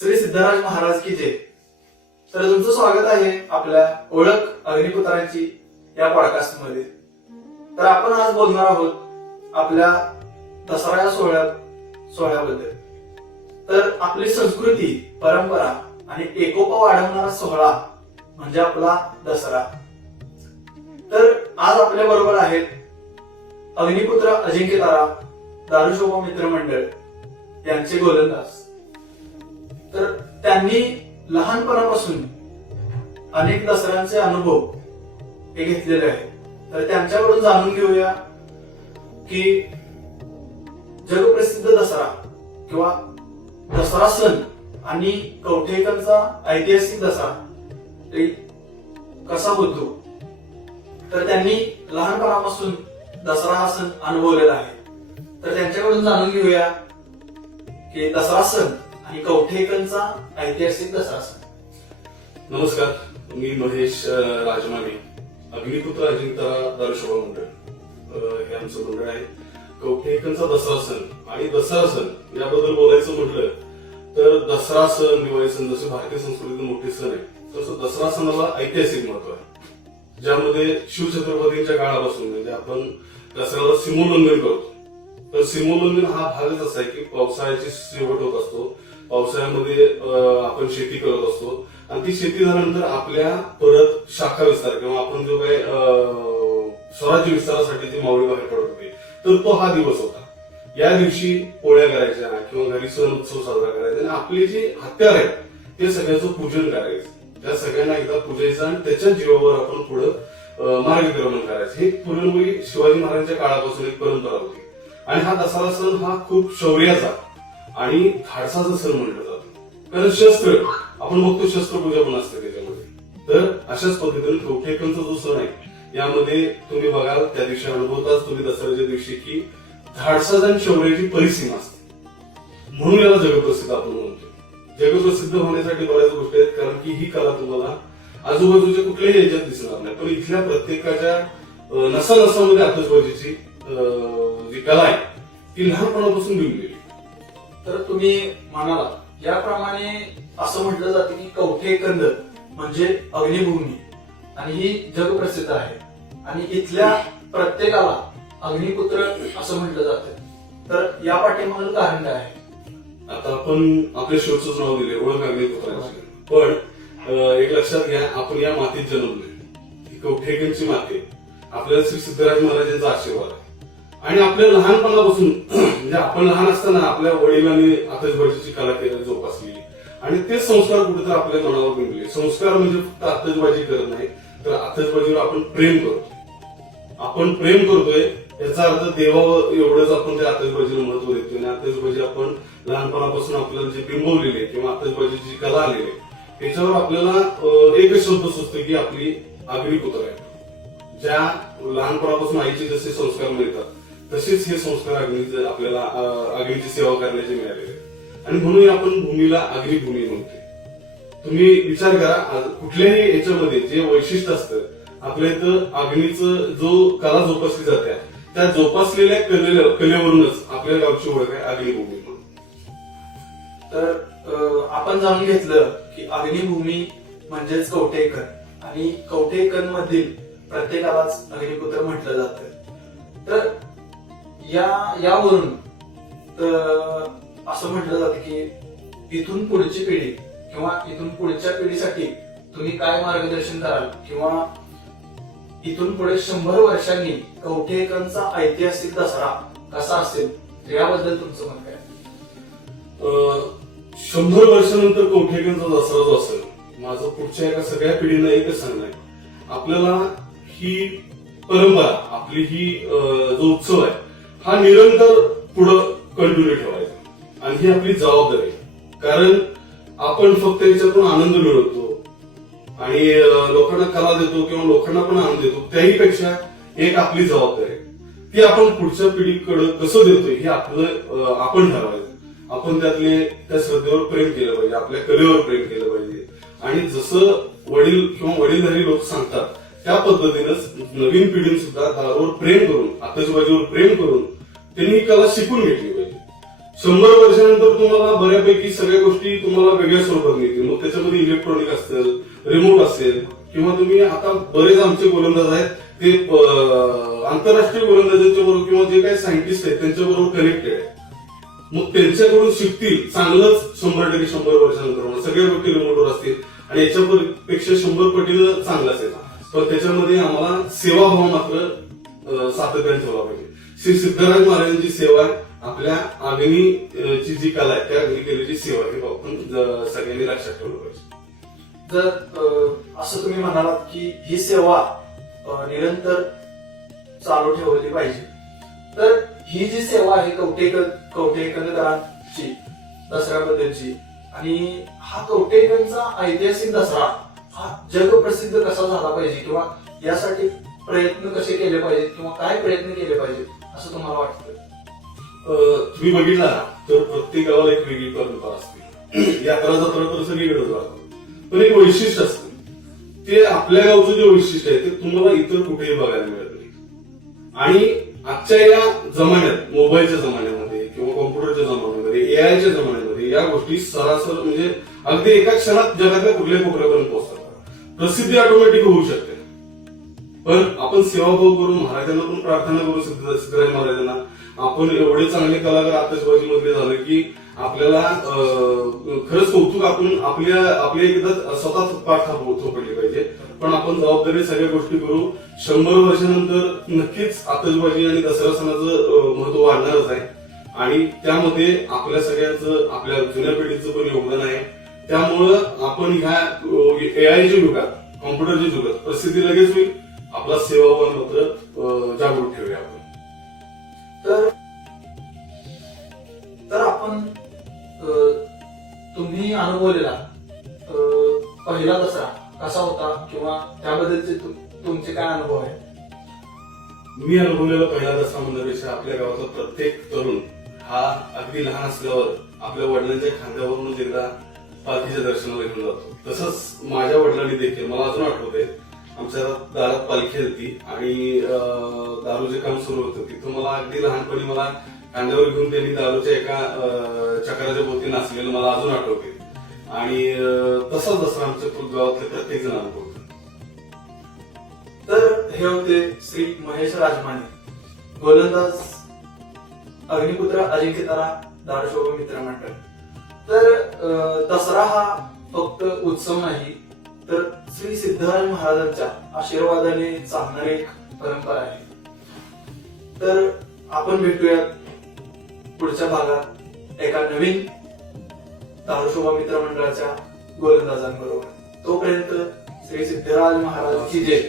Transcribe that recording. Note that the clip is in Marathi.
श्री सिद्धराज महाराज की जय. तर तुमचं स्वागत आहे आपल्या ओळख अग्निपुत्रांची या पॉडकास्ट मध्ये. तर आपण आज बोलणार आहोत आपल्या दसरा या सोहळ्याबद्दल. तर आपली संस्कृती, परंपरा आणि एकोपा वाढवणारा सोहळा म्हणजे आपला दसरा. तर आज आपल्या बरोबर आहेत अग्निपुत्र अजिंक्य तारा दारुशोभा मित्रमंडळ यांचे गोलंदाज. तर त्यांनी लहानपणापासून अनेक दसऱ्यांचे अनुभव हे घेतलेले आहेत. तर त्यांच्याकडून जाणून घेऊया की जगप्रसिद्ध दसरा किंवा दसरा सण आणि कवठेकनचा ऐतिहासिक दसरा कसा होतो. तर त्यांनी लहानपणापासून दसरा हा सण अनुभवलेला आहे. तर त्यांच्याकडून जाणून घेऊया की दसरा सण आणि कवठेकनचा ऐतिहासिक दसरा सण. नमस्कार, मी महेश राजमाने, अग्निपुत्र अजिंक्य दारुशोभा मंडळ हे आमचं मंडळ आहे. कवठेकनचा दसरा सण आणि दसरा सण याबद्दल बोलायचं म्हटलं तर दसरा सण, दिवाळी सण जसे भारतीय संस्कृतीतील मोठे सण आहे तसं दसरा सणाला ऐतिहासिक महत्व आहे, ज्यामध्ये शिवछत्रपतींच्या काळापासून म्हणजे आपण दसऱ्याला सीमोल्लंघन करतो. तर सीमोल्लंघन हा भागच असा आहे की पावसाळ्याची शेवट होत असतो, पावसाळ्यामध्ये आपण शेती करत असतो आणि ती शेती झाल्यानंतर आपल्या परत शाखा विस्तार किंवा आपण जो काही स्वराज्य विस्तारासाठी जी मावळी बाहेर पडत होती तर तो हा दिवस होता. या दिवशी पोळ्या करायच्या किंवा घरी सण उत्सव साजरा करायचा आणि आपले जे हत्यार आहेत ते सगळ्याचं पूजन करायचं, त्या सगळ्यांना एकदा पूजायचं आणि त्याच्या जीवावर आपण पुढं मार्गक्रमण करायचं. ही पूर्वी शिवाजी महाराजांच्या काळापासून एक परंपरा होती आणि हा दसरा सण हा खूप शौर्याचा आणि धाडसाचा सण म्हटलं जातो. कारण शस्त्र आपण बघतो, शस्त्रपूजा पण असते त्याच्यामध्ये. तर अशाच पद्धतीने कवठेकनचा जो सण आहे यामध्ये तुम्ही बघाल त्या दिवशी अनुभवताच तुम्ही दसऱ्याच्या दिवशी की धाडसाचा आणि शौर्याची परिसीमा असते. म्हणून याला जगप्रसिद्ध आपण म्हणतो. जगप्रसिद्ध होण्यासाठी बऱ्याच गोष्टी आहेत, कारण की ही कला तुम्हाला आजूबाजूच्या कुठल्याही याच्यात दिसणार नाही, पण इथल्या प्रत्येकाच्या नसानसामध्ये आतषबाजीची जी कला आहे ती लहानपणापासून दिली. तर तुम्ही म्हणाला याप्रमाणे असं म्हटलं जातं की कवठेकंद म्हणजे अग्निभूमी आणि ही जगप्रसिद्ध आहे आणि इथल्या प्रत्येकाला अग्निपुत्र असं म्हटलं जातं. तर या पाठीमागं कारण काय आहे? आता आपण आपल्या शोचं नाव दिले ओळख अग्निपुत्रांची, पण एक लक्षात घ्या, आपण या मातीत जन्मलोय. ही कवठेकनची माती आपल्याला श्री सिद्धराज महाराजांचा आशीर्वाद आहे आणि आपल्या लहानपणापासून म्हणजे आपण लहान असताना आपल्या वडिलांनी आतषबाजीची कला जोपासली आणि ते संस्कार कुठेतरी आपल्या मनावर बिंबले. संस्कार म्हणजे फक्त आतषबाजी करत नाही तर आतषबाजीवर आपण प्रेम करतो. आपण प्रेम करतोय याचा अर्थ देवावर एवढंच आपण त्या आतषबाजीला महत्व देतोय आणि आतषबाजी आपण लहानपणापासून आपल्याला जे बिंबवलेले किंवा आतषबाजीची कला आलेली त्याच्यावर आपल्याला एकच शब्द सुचतो की आपली अग्निपुत्र आहे. ज्या लहानपणापासून आईचे जसे संस्कार मिळतात तसेच हे संस्कार अग्नीचे आपल्याला अग्नीची सेवा करण्याचे मिळालेले आणि म्हणून आपण भूमीला अग्निभूमी म्हणतो. तुम्ही विचार करा, कुठल्याही याच्यामध्ये जे वैशिष्ट्य असतं आपल्या इथं अग्नीचं जो कला जोपासली जाते त्या जोपासलेल्या कलेवरूनच आपल्या गावची ओळख आहे अग्निभूमी म्हणून. तर आपण जाणून घेतलं की अग्निभूमी म्हणजेच कवठेकन आणि कवठेकन मधील प्रत्येकालाच अग्निपुत्र म्हटलं जातं. तर यावरून असं म्हटलं जातं की इथून पुढची पिढी किंवा इथून पुढच्या पिढीसाठी तुम्ही काय मार्गदर्शन कराल किंवा इथून पुढे 100 वर्षांनी कवठेकनचा ऐतिहासिक दसरा कसा असेल याबद्दल तुमचं मत काय? 100 वर्षानंतर कवठेकनचा दसरा जो असेल, माझं पुढच्या एका सगळ्या पिढीला एकच सांगणं आहे, आपल्याला ही परंपरा, आपली ही जो उत्सव आहे हा निरंतर पुढं कंटिन्यू ठेवायचा आणि ही आपली जबाबदारी आहे. कारण आपण फक्त याच्यातून आनंद मिळवतो आणि लोकांना कला देतो किंवा लोकांना पण आनंद देतो, त्याहीपेक्षा एक आपली जबाबदारी आहे ती आपण पुढच्या पिढीकडे कसं देतोय हे आपलं आपण ठरवायचं. आपण त्या श्रद्धेवर प्रेम केलं पाहिजे, आपल्या कलेवर प्रेम केलं पाहिजे आणि जसं वडील किंवा वडीलधारी लोक सांगतात त्या पद्धतीनेच नवीन पिढीने सुद्धा कलावर प्रेम करून, आतषबाजीवर प्रेम करून त्यांनी कला शिकून घेतली पाहिजे. 100 वर्षानंतर तुम्हाला बऱ्यापैकी सगळ्या गोष्टी तुम्हाला वेगळ्या स्वरूपात मिळतील. मग त्याच्यामध्ये इलेक्ट्रॉनिक असेल, रिमोट असेल, किंवा तुम्ही आता बरेच आमचे गोलंदाज आहेत ते आंतरराष्ट्रीय गोलंदाजांच्या बरोबर किंवा जे काही सायंटिस्ट आहेत त्यांच्याबरोबर कनेक्टेड आहे. मग त्यांच्याकडून शिकतील चांगलंच 100% 100 वर्षानंतर होणार. सगळ्या गोष्टी रिमोटवर असतील आणि याच्यापेक्षा 100 पटीनं चांगलं असेल. पण त्याच्यामध्ये आम्हाला सेवाभाव मात्र सातत्याने ठेवला पाहिजे. श्री सिद्धराज महाराजांची सेवा आहे, आपल्या अग्नीची जी कला आहे त्या अग्नी केलेली सेवा आहे, आपण सगळ्यांनी लक्षात ठेवलं पाहिजे. जर असं तुम्ही म्हणालात की ही सेवा निरंतर चालू ठेवली पाहिजे, तर ही जी सेवा आहे कवठेकणकरांची दसऱ्याबद्दलची, आणि हा कवठेकणचा ऐतिहासिक दसरा हा जगप्रसिद्ध कसा झाला पाहिजे किंवा यासाठी प्रयत्न कसे केले पाहिजेत किंवा काय प्रयत्न केले पाहिजेत असं तुम्हाला वाटतं? तुम्ही बघितला तर प्रत्येक गावाला एक वेगळी परंपरा असते. यात्रा जत्रा तर सगळीकडेच राहतात, पण एक वैशिष्ट्य असतं. ते आपल्या गावचं जे वैशिष्ट्य आहे ते तुम्हाला इतर कुठेही बघायला मिळत नाही. आणि आजच्या या जमान्यात, मोबाईलच्या जमान्यामध्ये किंवा कॉम्प्युटरच्या जमान्यामध्ये, एआयच्या जमान्यामध्ये या गोष्टी सरासर म्हणजे अगदी एका क्षणात जगातल्या कुठल्याही कोपऱ्यापर्यंत पोहोचतात. प्रसिद्धी ऑटोमॅटिक होऊ शकते, पण आपण सेवाभाव करून महाराजांना पण प्रार्थना करू, सिद्धराज महाराजांना आपण एवढे चांगले कलाकार आतषबाजी मध्ये झाले की आपल्याला खरंच कौतुक. आपण आपल्या एकदा स्वतःच पाठ थोपडली पाहिजे, पण आपण जबाबदारी सगळ्या गोष्टी करू. 100 वर्षानंतर नक्कीच आतषबाजी आणि दसरा सणाचं महत्व वाढणारच आहे आणि त्यामध्ये आपल्या सगळ्यांचं, आपल्या जुन्या पिढीचं पण योगदान आहे. त्यामुळं आपण ह्या एआयच्या युगात, कॉम्प्युटरच्या युगात प्रसिद्धी लगेच होईल. आपला सेवाभाव मात्र जागृत ठेवूया आपण. तर आपण तुम्ही अनुभवलेला पहिला दसरा कसा होता किंवा त्याबद्दलचे तुमचे काय अनुभव आहे? मी अनुभवलेला पहिला दसरा म्हणण्यापेक्षा आपल्या गावातला प्रत्येक तरुण हा अगदी लहान असल्यावर आपल्या वडिलांच्या खांद्यावरूनच एकदा पालखीच्या दर्शनाला घेऊन जातो. तसंच माझ्या वडिलांनी देखील, मला अजून आठवतंय, आमच्या दारात पालखी होती आणि दारूचे काम सुरू होतं. तिथं मला अगदी लहानपणी मला खांद्यावर घेऊन त्यांनी दारूच्या एका चक्राच्या भोवती नाचलेलं मला अजून आठवते. आणि तसाच दसरा आमच्या गावातले प्रत्येक जण अनुभवतो. तर हे होते श्री महेश राजमाने, गोलंदाज, अग्निपुत्र, अजिंक्यतारा, दारुशोभा मित्र मंडळ. तर दसरा हा फक्त उत्सव नाही, तर श्री सिद्धराज महाराजांच्या आशीर्वादाने चालणारी एक परंपरा आहे. तर आपण भेटूयात पुढच्या भागात एका नवीन दारुशोभा मित्र मंडळाच्या गोलंदाजांबरोबर. तोपर्यंत श्री सिद्धराज महाराज की जय.